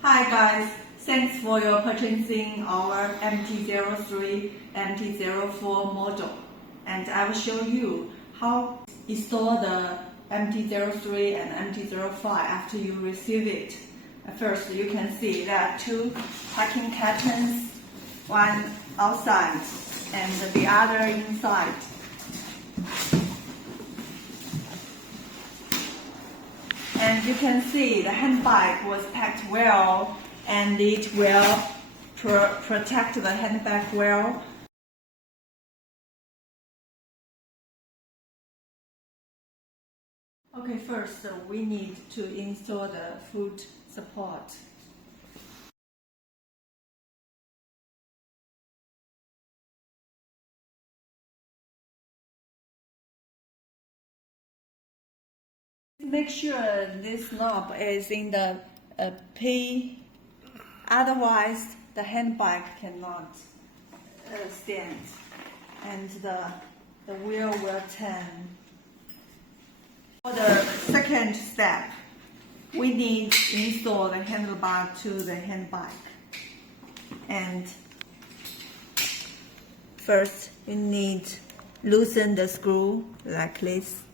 Hi guys, thanks for your purchasing our MT03, MT04 model, and I will show you how to install the MT03 and MT05 after you receive it. First, you can see there are two packing cartons, one outside and the other inside. And you can see the handbag was packed well, and it will protect the handbag well. Okay, first we need to install the foot support. Make sure this knob is in the P, otherwise the handbag cannot stand and the wheel will turn. For the second step, we need to install the handlebar to the handbag. And first, you need to loosen the screw like this.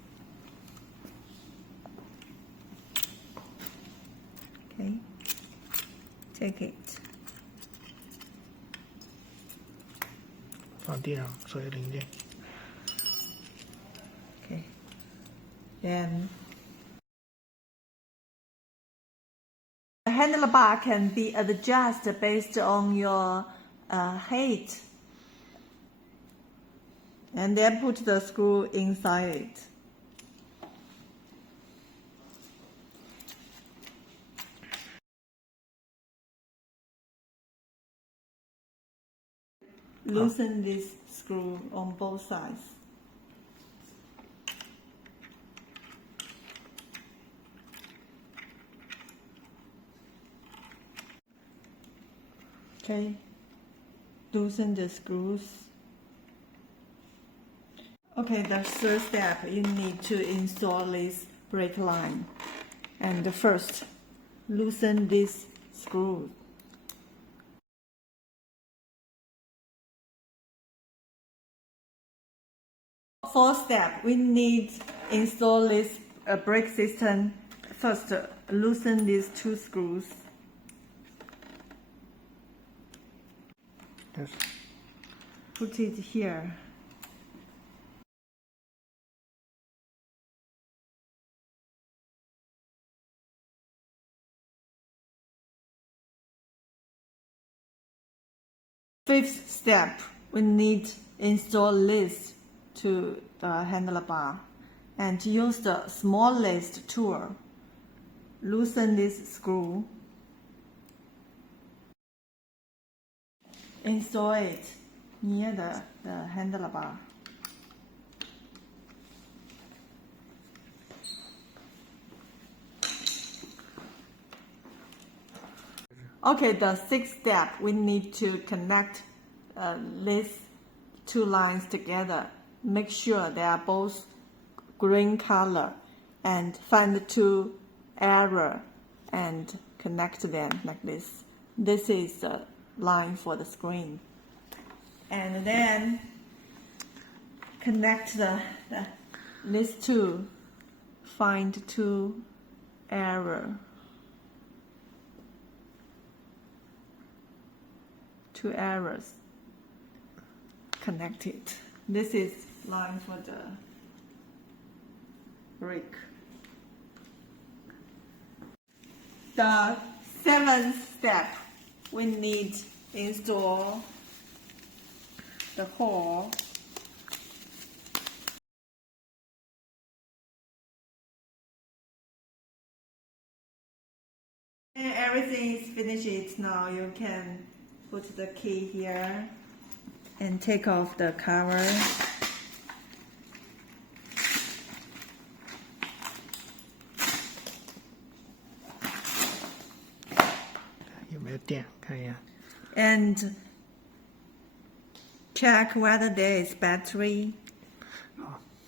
Okay, take it. 放地上作为零件。 Okay. Then the handlebar can be adjusted based on your height, and then put the screw inside it. Loosen this screw on both sides. Okay, loosen the screws. Okay, the third step, you need to install this brake line. And first, loosen this screw. Fourth step, we need to install this brake system. First, loosen these two screws. Yes. Put it here. Fifth step, we need to install this to the handlebar and use the smallest tool. Loosen this screw. Install it near the handlebar. Okay, the sixth step, we need to connect these two lines together. Make sure they are both green color and find the two arrows and connect them like this. This is the line for the screen. And then connect these two, find two arrows. Two arrows connected. This is line for the brake. The seventh step, we need to install the hole. And everything is finished. Now you can put the key here and take off the cover. And check whether there is battery.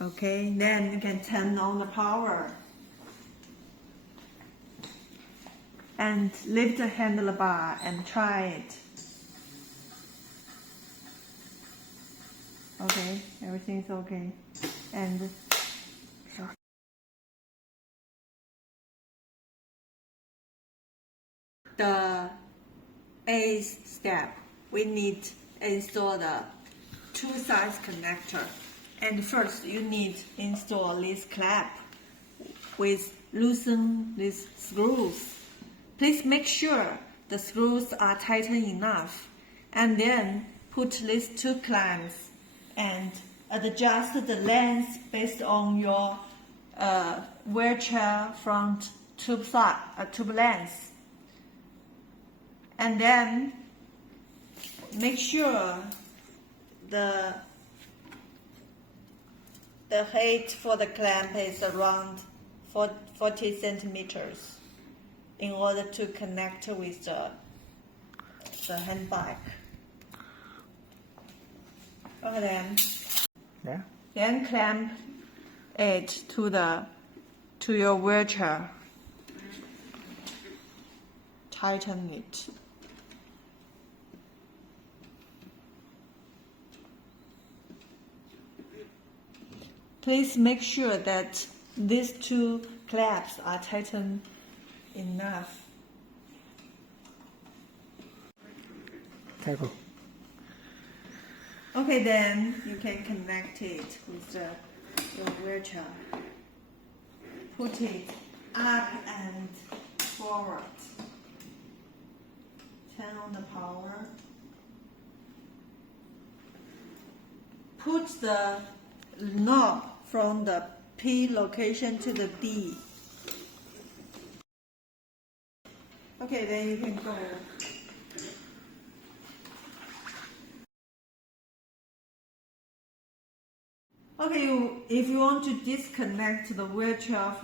Okay, then you can turn on the power. and lift the handlebar and try it. Okay, everything's okay. And the eighth step, we need to install the two-sides connector. And first, you need to install this clamp with loosen these screws. Please make sure the screws are tightened enough, and then put these two clamps and adjust the length based on your wheelchair front tube length. And then make sure the height for the clamp is around 40 centimeters in order to connect with the hand bike. Okay, then clamp it to your wheelchair. Tighten it. Please make sure that these two clamps are tightened enough. Okay, then you can connect it with your wheelchair. Put it up and forward. Turn on the power. Put the knob from the P location to the D. Okay, then you can go. Okay, if you want to disconnect the wheelchair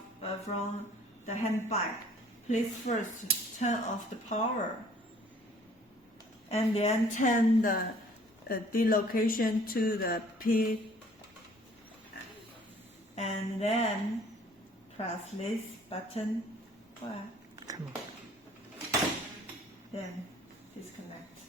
from the hand bike, please first turn off the power and then turn the D location to the P, and then press this button. Then disconnect.